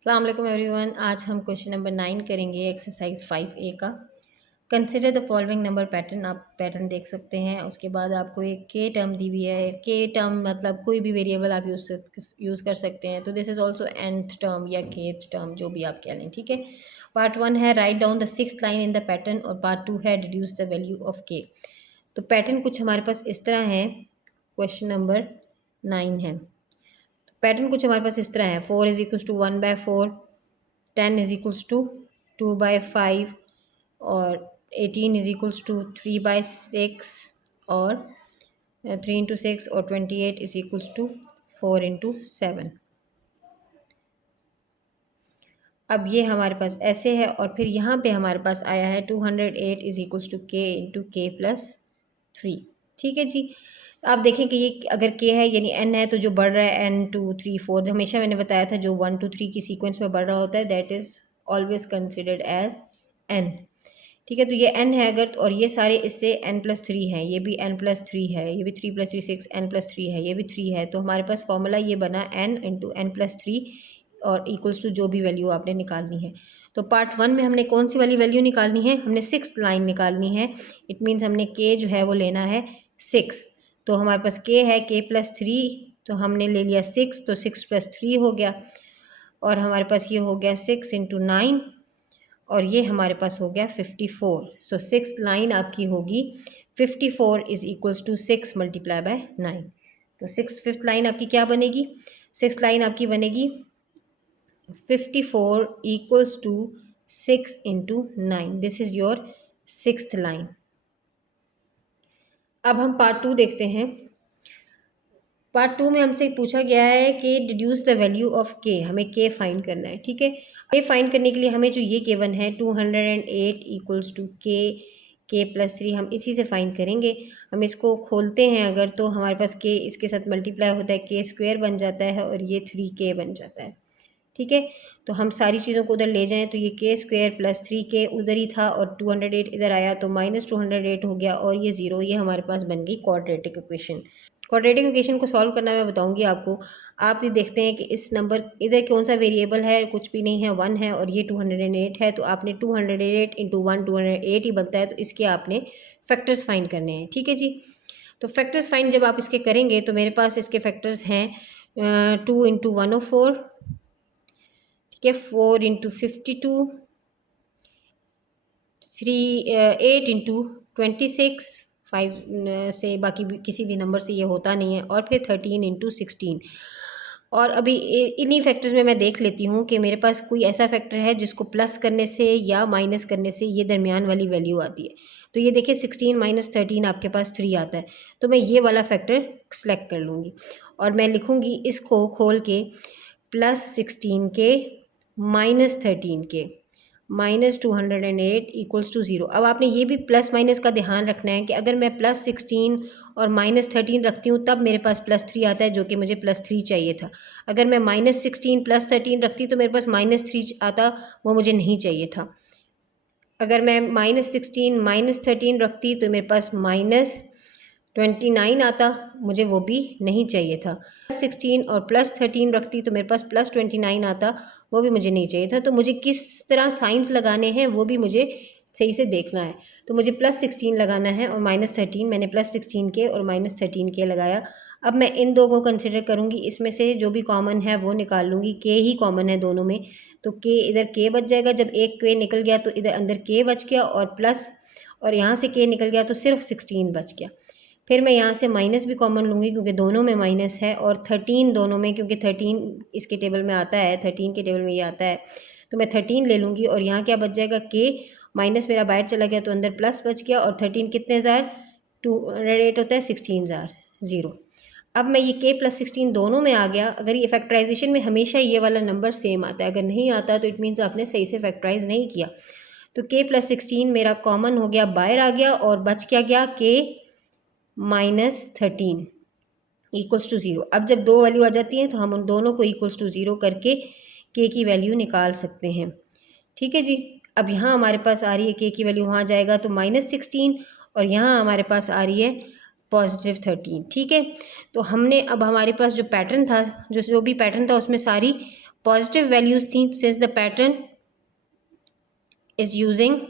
अस्सलाम वालेकुम एवरीवन। आज हम क्वेश्चन नंबर 9 करेंगे एक्सरसाइज 5A का। Consider the following number pattern. आप पैटर्न देख सकते हैं। उसके बाद आपको एक के टर्म दी हुई है। के टर्म मतलब कोई भी वेरिएबल आप यूज़ कर सकते हैं। तो this is also nth term या kth टर्म, जो भी आप कह लें, ठीक है। पार्ट 1 है write down the 6th line in the pattern, और पार्ट 2 है डिड्यूस द वैल्यू ऑफ के। तो पैटर्न कुछ हमारे पास इस तरह है। क्वेश्चन नंबर 9 है। पैटर्न कुछ हमारे पास इस तरह है। 4 is equals to 1/4, 10 is equals to 2/5, और 18 इज इक्वल्स टू 3/6, और 3 × 6, और 28 इज इक्वल्स टू 4 × 7। अब ये हमारे पास ऐसे है, और फिर यहाँ पे हमारे पास आया है 208 इज इक्वल्स टू के इंटू के प्लस 3। ठीक है जी। आप देखें कि ये अगर के है यानी एन है, तो जो बढ़ रहा है n 2 3 4, हमेशा मैंने बताया था जो 1 2 3 की सीक्वेंस में बढ़ रहा होता है that is always considered as n। ठीक है, तो ये n है अगर, और ये सारे इससे n+3 है, ये भी n+3 है, ये भी 3 + 3 6, n+3 है, ये भी 3 है। तो हमारे पास फॉर्मूला ये बना n × n+3 और इक्वल्स टू जो भी वैल्यू आपने निकालनी है। तो पार्ट 1 में हमने कौन सी वाली वैल्यू निकालनी है? हमने 6th लाइन निकालनी है। इट मीन्स हमने k जो है वो लेना है 6। तो हमारे पास k है k+3, तो हमने ले लिया 6, तो 6 + 3 हो गया, और हमारे पास ये हो गया 6 × 9, और ये हमारे पास हो गया 54। सो 6th लाइन आपकी होगी 54 इज इक्वल्स टू 6 × 9। तो 5th लाइन आपकी क्या बनेगी? 6th लाइन आपकी बनेगी 54 equals to 6 × 9। This is your 6th line. अब हम पार्ट 2 देखते हैं। पार्ट 2 में हमसे पूछा गया है कि डिड्यूस द वैल्यू ऑफ के। हमें के फाइंड करना है, ठीक है। के फाइंड करने के लिए हमें जो ये गिवन है 208 इक्वल्स टू के प्लस 3, हम इसी से फाइंड करेंगे। हम इसको खोलते हैं अगर, तो हमारे पास के इसके साथ मल्टीप्लाई होता है, के स्क्वायर बन जाता है, और ये 3k बन जाता है, ठीक है। तो हम सारी चीज़ों को उधर ले जाएं, तो ये के स्क्वायर प्लस 3k उधर ही था, और 208 इधर आया, तो -208 हो गया, और ये 0, ये हमारे पास बन गई क्वाड्रेटिक इक्वेशन। क्वाड्रेटिक इक्वेशन को सॉल्व करना मैं बताऊंगी आपको। आप ये देखते हैं कि इस नंबर इधर कौन सा वेरिएबल है, कुछ भी नहीं है, 1 है, और ये 208 है। तो आपने 208 × 1 208 ही बनता है, तो इसके आपने फैक्टर्स फाइंड करने हैं, ठीक है जी। तो फैक्टर्स फाइंड जब आप इसके करेंगे, तो मेरे पास इसके फैक्टर्स हैं 2 × 104, ठीक है, 4 × 52, 8 × 26, 5 से बाकी भी किसी भी नंबर से ये होता नहीं है, और फिर 13 × 16। और अभी इन्हीं फैक्टर्स में मैं देख लेती हूँ कि मेरे पास कोई ऐसा फैक्टर है जिसको प्लस करने से या माइनस करने से ये दरमियान वाली वैल्यू आती है। तो ये देखिए 16 - 13 आपके पास 3 आता है, तो मैं ये वाला फैक्टर सेलेक्ट कर लूँगी, और मैं लिखूँगी इसको खोल के +16 के -13 के -208 इक्वल्स टू 0। अब आपने ये भी प्लस माइनस का ध्यान रखना है कि अगर मैं +16 और -13 रखती हूँ, तब मेरे पास +3 आता है, जो कि मुझे +3 चाहिए था। अगर मैं -16 +13 रखती तो मेरे पास -3 आता, वो मुझे नहीं चाहिए था। अगर मैं -16 -13 रखती तो मेरे पास -29 आता, मुझे वो भी नहीं चाहिए था। +16 और +13 रखती तो मेरे पास +29 आता, वो भी मुझे नहीं चाहिए था। तो मुझे किस तरह साइंस लगाने हैं वो भी मुझे सही से देखना है। तो मुझे +16 लगाना है और -13, मैंने +16 के और -13 के लगाया। अब मैं इन दो को कंसिडर करूँगी, इसमें से जो भी कॉमन है वो निकाल लूँगी। के ही कॉमन है दोनों में, तो के इधर के बच जाएगा। जब एक के निकल गया तो इधर अंदर के बच गया, और प्लस, और यहाँ से के निकल गया तो सिर्फ 16 बच गया। फिर मैं यहाँ से माइनस भी कॉमन लूँगी क्योंकि दोनों में माइनस है, और 13 दोनों में, क्योंकि 13 इसके टेबल में आता है, 13 के टेबल में ये आता है, तो मैं 13 ले लूँगी। और यहाँ क्या बच जाएगा? के माइनस मेरा बाहर चला गया, तो अंदर प्लस बच गया, और 13 कितने हज़ार 208 होता है, 16,000 0। अब मैं ये k + 16 दोनों में आ गया। अगर ये फैक्टराइजेशन में हमेशा ये वाला नंबर सेम आता है, अगर नहीं आता तो इट मीन्स आपने सही से फैक्टराइज नहीं किया। तो k + 16 मेरा कॉमन हो गया, बाहर आ गया, और बच क्या गया? k -13 equals to 0। अब जब दो वैल्यू आ जाती हैं तो हम उन दोनों को इक्वल्स टू 0 करके k की वैल्यू निकाल सकते हैं, ठीक है जी। अब यहाँ हमारे पास आ रही है k की वैल्यू, वहाँ जाएगा तो -16, और यहाँ हमारे पास आ रही है +13, ठीक है। तो हमने अब हमारे पास जो पैटर्न था, जो भी पैटर्न था, उसमें सारी पॉजिटिव वैल्यूज़ थी, since the pattern is using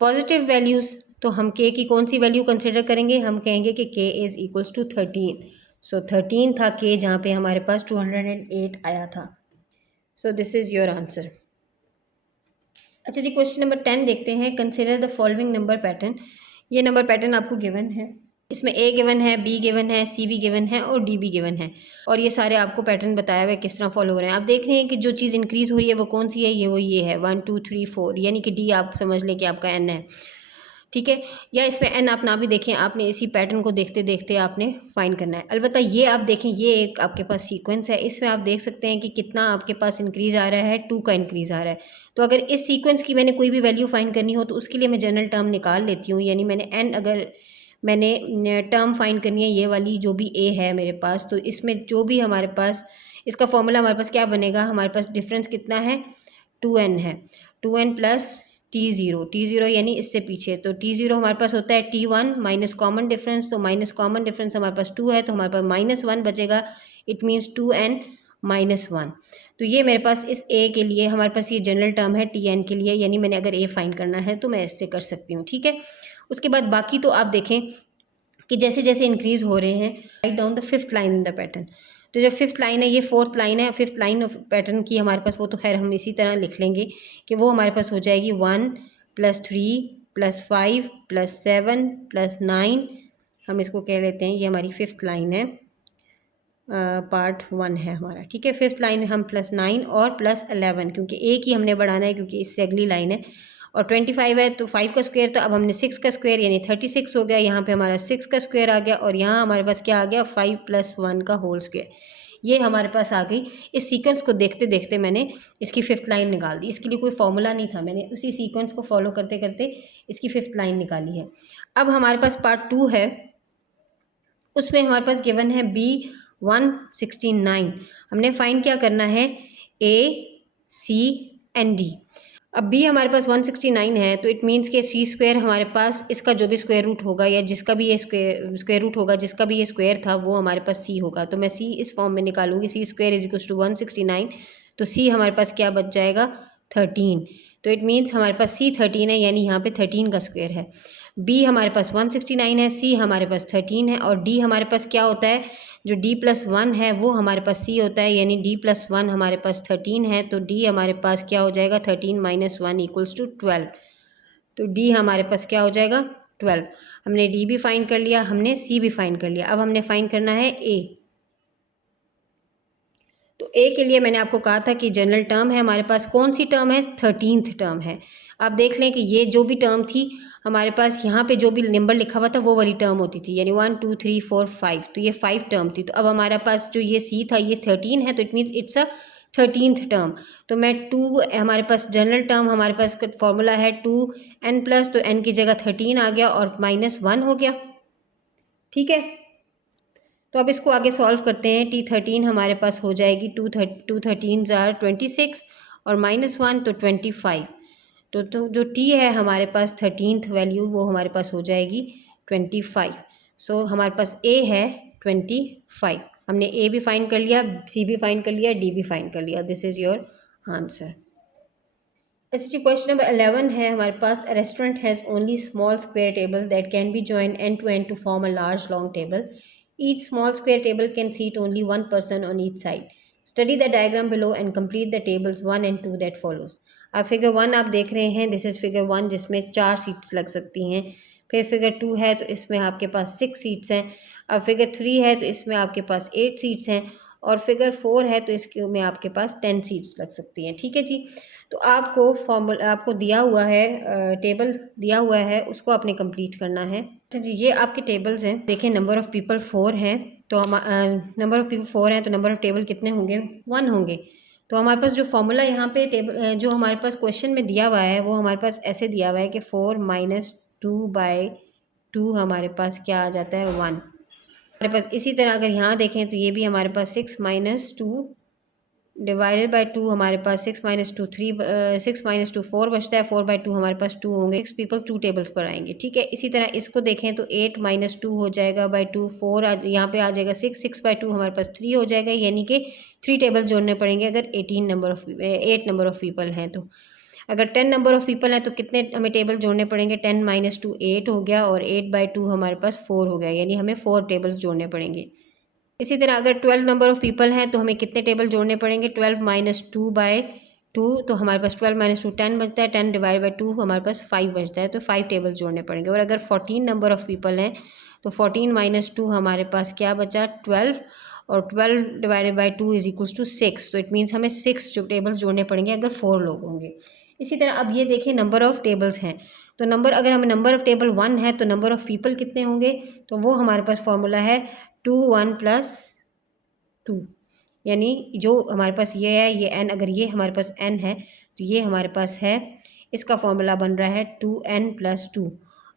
positive values, तो हम के की कौन सी वैल्यू कंसिडर करेंगे, हम कहेंगे कि के इज़ इक्वल्स टू 13। सो 13 था के, जहाँ पे हमारे पास 208 आया था। सो दिस इज़ योर आंसर। अच्छा जी, क्वेश्चन नंबर 10 देखते हैं। Consider the following number pattern. ये नंबर पैटर्न आपको गिवन है, इसमें ए गिवन है, बी गिवन है, सी भी गिवन है और डी भी गिवन है, और ये सारे आपको पैटर्न बताया हुआ है किस तरह फॉलो हो रहे हैं। आप देख रहे हैं कि जो चीज़ इंक्रीज़ हो रही है वो कौन सी है, ये है 1 2 3 4, यानी कि डी आप समझ लें कि आपका एन है, ठीक है। या इसमें एन आप ना भी देखें, आपने इसी पैटर्न को देखते देखते आपने फाइंड करना है। अलबत्ता ये आप देखें, ये एक आपके पास सीक्वेंस है, इसमें आप देख सकते हैं कि कितना आपके पास इंक्रीज़ आ रहा है, 2 का इंक्रीज़ आ रहा है। तो अगर इस सीक्वेंस की मैंने कोई भी वैल्यू फाइंड करनी हो तो उसके लिए मैं जनरल टर्म निकाल लेती हूँ, यानी मैंने एन, अगर मैंने टर्म फाइंड करनी है ये वाली जो भी ए है मेरे पास, तो इसमें जो भी हमारे पास इसका फॉर्मूला हमारे पास क्या बनेगा, हमारे पास डिफरेंस कितना है, 2n है, 2n प्लस T0 यानी इससे पीछे, तो T0 हमारे पास होता है T1 माइनस कॉमन डिफरेंस, तो माइनस कॉमन डिफरेंस हमारे पास 2 है, तो हमारे पास -1 बचेगा, इट मीन्स 2n माइनस 1। तो ये मेरे पास इस a के लिए हमारे पास ये जनरल टर्म है Tn के लिए, यानी मैंने अगर a फाइंड करना है तो मैं इससे कर सकती हूँ, ठीक है। उसके बाद बाकी तो आप देखें कि जैसे जैसे इंक्रीज़ हो रहे हैं, write down the fifth line in the pattern. तो जो फिफ्थ लाइन है ये फोर्थ लाइन है, फिफ्थ लाइन ऑफ पैटर्न की हमारे पास, वो तो खैर हम इसी तरह लिख लेंगे कि वो हमारे पास हो जाएगी 1 + 3 + 5 + 7 + 9, हम इसको कह लेते हैं ये हमारी फिफ्थ लाइन है, पार्ट 1 है हमारा, ठीक है। फिफ्थ लाइन में हम +9 और +11, क्योंकि एक ही हमने बढ़ाना है क्योंकि इससे अगली लाइन है, और 25 है तो 5 का स्क्वायर, तो अब हमने 6 का स्क्वायर यानी 36 हो गया, यहाँ पे हमारा 6 का स्क्वायर आ गया, और यहाँ हमारे पास क्या आ गया, 5 + 1 का होल स्क्वायर, ये हमारे पास आ गई। इस सीक्वेंस को देखते देखते मैंने इसकी फिफ्थ लाइन निकाल दी, इसके लिए कोई फॉर्मूला नहीं था, मैंने उसी सीक्वेंस को फॉलो करते करते इसकी फिफ्थ लाइन निकाली है। अब हमारे पास पार्ट 2 है, उसमें हमारे पास गिवन है B169, हमने फाइंड क्या करना है, ACND। अब बी हमारे पास 169 है, तो इट मीन्स के सी स्क्वायर हमारे पास इसका जो भी स्क्वायर रूट होगा, या जिसका भी ये स्क्वायर रूट होगा, जिसका भी ये स्क्वायर था वो हमारे पास सी होगा, तो मैं सी इस फॉर्म में निकालूंगी, सी स्क्वायर इज इक्वल टू 169, तो सी हमारे पास क्या बच जाएगा, 13। तो इट मीन्स हमारे पास सी 13 है, यानी यहाँ पे 13 का स्क्वायर है। बी हमारे पास 169 है, सी हमारे पास 13 है, और डी हमारे पास क्या होता है, जो D+1 है वो हमारे पास C होता है, यानी D+1 हमारे पास 13 है, तो D हमारे पास क्या हो जाएगा, 13 - 1 = 12, तो D हमारे पास क्या हो जाएगा, 12। हमने D भी फाइंड कर लिया, हमने C भी फाइंड कर लिया, अब हमने फाइंड करना है A। तो A के लिए मैंने आपको कहा था कि जनरल टर्म है हमारे पास, कौन सी टर्म है, 13th टर्म है। आप देख लें कि ये जो भी टर्म थी हमारे पास, यहाँ पे जो भी नंबर लिखा हुआ था वो वाली टर्म होती थी, यानी 1 2 3 4 5, तो ये 5 टर्म थी। तो अब हमारे पास जो ये C था ये 13 है, तो it means it's a 13th term. तो मैं 2, हमारे पास जनरल टर्म हमारे पास फॉर्मूला है 2n+, तो n की जगह 13 आ गया और -1 हो गया, ठीक है। तो अब इसको आगे सॉल्व करते हैं। T13 हमारे पास हो जाएगी 2 13s are 26 और -1 तो 25, तो जो T है हमारे पास 13th वैल्यू वो हमारे पास हो जाएगी 25। सो हमारे पास A है 25, हमने A भी फाइंड कर लिया, C भी फाइंड कर लिया, D भी फाइंड कर लिया, दिस इज़ योर आंसर। अच्छा जी, क्वेश्चन नंबर 11 है हमारे पास, a restaurant has only small square table that can be join end to end to form a large long table. Each small square table can seat only one person on each side. Study the diagram below and complete the tables 1 and 2 that follows. अब figure 1 आप देख रहे हैं, this is figure 1 जिसमें 4 seats लग सकती हैं। फिर फिगर 2 है तो इसमें आपके पास 6 सीट्स हैं। अब फिगर 3 है तो इसमें आपके पास 8 सीट्स हैं, और फिगर 4 है तो इसके में आपके पास 10 सीट्स लग सकती हैं, ठीक है जी। तो आपको फॉर्मूला आपको दिया हुआ है, टेबल दिया हुआ है, उसको आपने कंप्लीट करना है। अच्छा जी, ये आपके टेबल्स हैं, देखें नंबर ऑफ़ पीपल 4 हैं, तो हम नंबर ऑफ़ पीपल 4 हैं तो नंबर ऑफ़ टेबल कितने होंगे, 1 होंगे। तो हमारे पास जो फॉर्मूला यहाँ पे टेबल जो हमारे पास क्वेश्चन में दिया हुआ है वो हमारे पास ऐसे दिया हुआ है कि 4 - 2/2 हमारे पास क्या आ जाता है, 1। हमारे पास इसी तरह अगर यहाँ देखें तो ये भी हमारे पास 6 - 2 डिवाइडेड बाई 2 हमारे पास 6 माइनस 2 3, 6 माइनस 2 4 बचता है, 4 बाई 2 हमारे पास 2 होंगे, 6 पीपल 2 टेबल्स पर आएंगे। ठीक है, इसी तरह इसको देखें तो 8 माइनस 2 हो जाएगा बाई 2, 4 यहाँ पे आ जाएगा 6, 6 बाई 2 हमारे पास 3 हो जाएगा, यानी कि 3 टेबल जोड़ने पड़ेंगे अगर 8 नंबर ऑफ पीपल हैं तो। अगर 10 नंबर ऑफ पीपल हैं तो कितने हमें टेबल जोड़ने पड़ेंगे, 10 माइनस 2 8 हो गया, और 8 बाई 2 हमारे पास 4 हो गया, यानी हमें 4 टेबल्स जोड़ने पड़ेंगे। इसी तरह अगर 12 नंबर ऑफ पीपल हैं तो हमें कितने टेबल जोड़ने पड़ेंगे, 12 माइनस 2 बाय 2, तो हमारे पास 12 माइनस 2 10 बचता है, 10 डिवाइड बाई 2 हमारे पास 5 बचता है, तो 5 टेबल जोड़ने पड़ेंगे। और अगर 14 नंबर ऑफ पीपल हैं तो 14 माइनस 2 हमारे पास क्या बचा, 12, और 12 divided by 2 is equals to 6, तो इट मीन्स हमें 6 जो टेबल जोड़ने पड़ेंगे अगर 4 लोग होंगे। इसी तरह अब ये देखिए नंबर ऑफ़ टेबल्स हैं, तो अगर हमें नंबर ऑफ़ टेबल 1 है तो नंबर ऑफ़ पीपल कितने होंगे, तो वो हमारे पास फॉर्मूला है 2 1 प्लस 2, यानी जो हमारे पास ये है ये n, अगर ये हमारे पास n है तो ये हमारे पास है, इसका फॉर्मूला बन रहा है 2n प्लस 2,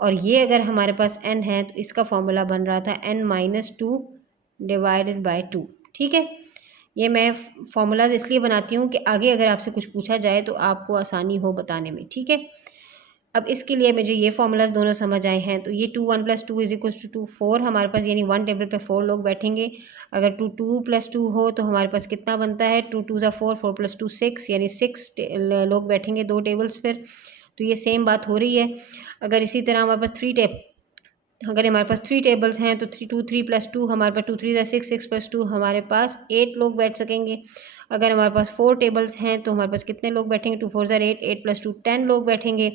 और ये अगर हमारे पास n है तो इसका फॉर्मूला बन रहा था n माइनस 2 डिवाइडेड बाई 2। ठीक है, ये मैं फॉर्मूलाज इसलिए बनाती हूँ कि आगे अगर आपसे कुछ पूछा जाए तो आपको आसानी हो बताने में। ठीक है, अब इसके लिए मुझे ये फॉर्मूलाज दोनों समझ आए हैं, तो ये 2 1 प्लस 2 इज इक्वल्स टू 2 4 हमारे पास, यानी 1 टेबल पे 4 लोग बैठेंगे। अगर 2 2 प्लस 2 हो तो हमारे पास कितना बनता है, 2 2 ज़ा 4, 4 प्लस 2 6, यानी 6 लोग बैठेंगे 2 टेबल्स पर। तो ये सेम बात हो रही है। अगर इसी तरह हमारे पास अगर हमारे पास 3 टेबल्स हैं तो 2 3 प्लस 2 हमारे पास 2 3 ज़ा 6, 6 प्लस 2 हमारे पास 8 लोग बैठ सकेंगे। अगर हमारे पास 4 टेबल्स हैं तो हमारे पास कितने लोग बैठेंगे, 2 4 ज़ा 8, 8 प्लस 2 10 लोग बैठेंगे।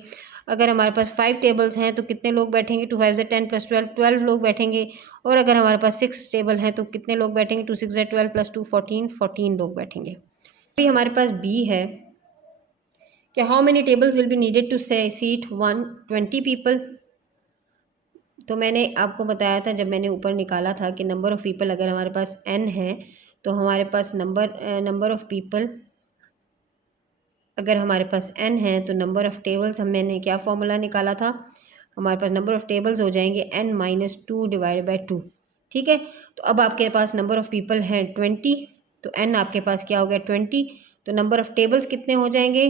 अगर हमारे पास 5 टेबल्स हैं तो कितने लोग बैठेंगे, 2 5 ज़ा 10 प्लस 12, 12 लोग बैठेंगे। और अगर हमारे पास 6 टेबल हैं तो कितने लोग बैठेंगे, 2 6 ज़ा 12 प्लस 2 14, 14 लोग बैठेंगे। अभी हमारे पास बी है कि how many tables will be needed to seat 120 people. तो मैंने आपको बताया था जब मैंने ऊपर निकाला था कि नंबर ऑफ़ पीपल अगर हमारे पास n है तो हमारे पास नंबर ऑफ़ पीपल अगर हमारे पास n है तो नंबर ऑफ़ टेबल्स हमने क्या फॉर्मूला निकाला था, हमारे पास नंबर ऑफ़ टेबल्स हो जाएंगे n माइनस 2 डिवाइड बाई 2। ठीक है, तो अब आपके पास नंबर ऑफ़ पीपल हैं 20, तो n आपके पास क्या हो गया 20, तो नंबर ऑफ़ टेबल्स कितने हो जाएंगे,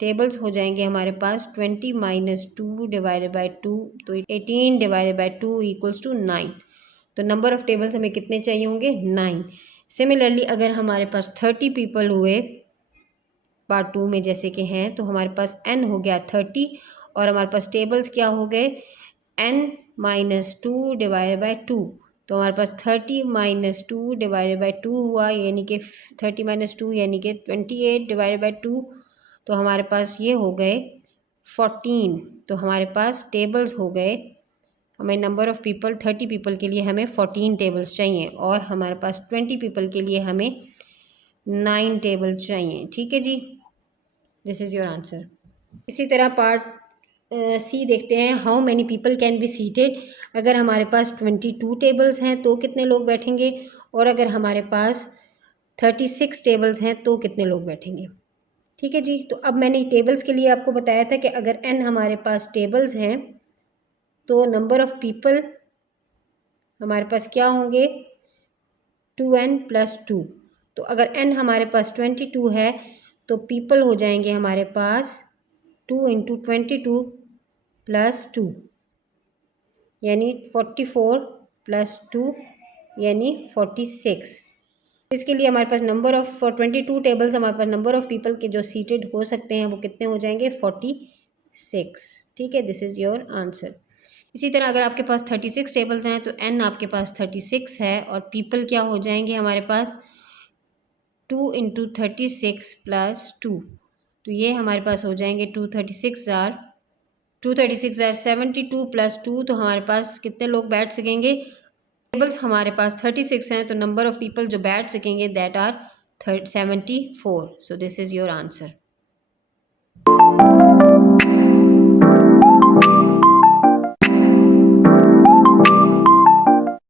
टेबल्स हो जाएंगे हमारे पास 20 माइनस 2 डिवाइडेड बाई 2, तो 18 डिवाइडेड बाई 2 इक्वल्स टू 9। तो नंबर ऑफ़ टेबल्स हमें कितने चाहिए होंगे, 9। सिमिलरली अगर हमारे पास 30 पीपल हुए पार्ट 2 में जैसे कि हैं तो हमारे पास n हो गया 30, और हमारे पास टेबल्स क्या हो गए n माइनस 2 डिवाइडेड बाई 2, तो हमारे पास 30 माइनस 2 डिवाइडेड बाई 2 हुआ, यानी कि 30 माइनस 2 यानी कि 28 डिवाइडेड बाई 2, तो हमारे पास ये हो गए 14। तो हमारे पास टेबल्स हो गए, हमें नंबर ऑफ़ पीपल 30 पीपल के लिए हमें 14 टेबल्स चाहिए, और हमारे पास 20 पीपल के लिए हमें 9 टेबल चाहिए। ठीक है जी, दिस इज़ योर आंसर। इसी तरह पार्ट सी देखते हैं, how many people can be seated. अगर हमारे पास 22 टेबल्स हैं तो कितने लोग बैठेंगे, और अगर हमारे पास 36 टेबल्स हैं तो कितने लोग बैठेंगे। ठीक है जी, तो अब मैंने टेबल्स के लिए आपको बताया था कि अगर n हमारे पास टेबल्स हैं तो नंबर ऑफ़ पीपल हमारे पास क्या होंगे 2n प्लस 2। तो अगर n हमारे पास 22 है तो पीपल हो जाएंगे हमारे पास 2 इंटू 22 प्लस 2, यानी 44 प्लस 2 यानी 46। इसके लिए हमारे पास नंबर ऑफ़ 22 टेबल्स हमारे पास नंबर ऑफ़ पीपल के जो सीटेड हो सकते हैं वो कितने हो जाएंगे 46। ठीक है, दिस इज़ योर आंसर। इसी तरह अगर आपके पास 36 टेबल्स हैं तो n आपके पास 36 है, और पीपल क्या हो जाएंगे हमारे पास 2 इंटू 36 प्लस 2, तो ये हमारे पास हो जाएंगे 236 ज़ार 72 प्लस 2, तो हमारे पास कितने लोग बैठ सकेंगे, टेबल्स हमारे पास 36 हैं तो नंबर ऑफ़ पीपल जो बैठ सकेंगे that are 74। So this is your answer.